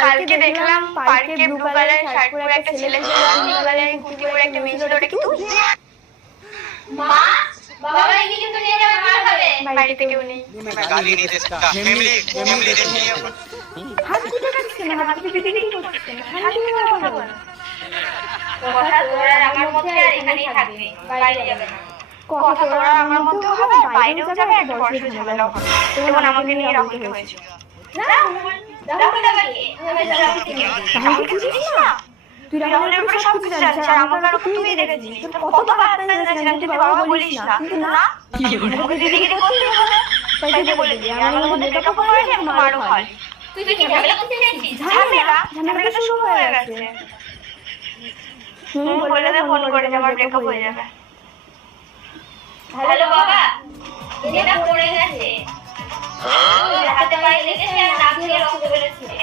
কালকে দেখলাম পার্কে ব্লু কালার শার্ট পরে একটা ছেলে ছিল, ব্লু কালারের কুর্তি পরে একটা মেয়ে ছিল। ওটা কি তুই? মা, বাবা একে কিন্তু নিয়ে যাবে, মার খাবে। বাড়িতে কেউ নেই। मैं गाली नहीं दे सकता। फैमिली देखनी है अपन। হাত তুলে কাটছে না, হাত তুলে দিদি কি করছে? শান্তি করে কথা বল। কথা তোর আর আমার মধ্যে আর এখানেই থাকবে, বাইরে যাবে না। কথা তোর আর আমার মধ্যেও হবে, বাইরেও যাবে, একটা বড় ঝামেলা হবে। যেমন আমাকে নিয়ে রাহুল হয়েছিল। রাহুল আমাকে, আমি রাহুলকে নিয়ে যাবো। রাহুল বুঝিস না? তুই রাহুলের উপরে সব কিছু জানিস, আর আমাকে আরো তুই দেখেছিস। তোর কতবার হাত পা ধরেছিলাম, তুই বাবা বলিস না, কিন্তু না, ওকে দিদিগিরি করতে হবে। তাই বলে দিই, আমার মধ্যে ব্রেকআপ হয়ে গেছে, মারও খাই। তুই কি ঝামেলা করতে চাইছিস? ঝামেলা তো শুরু হয়ে গেছে। বলে দে ফোন করে যে আমার ব্রেকআপ হয়ে যাবে। হ্যালো বাবা, এটা পড়ে গেছে। হাতে পায়ে লেগেছে আর নাক দিয়ে রক্ত বেরোচ্ছে।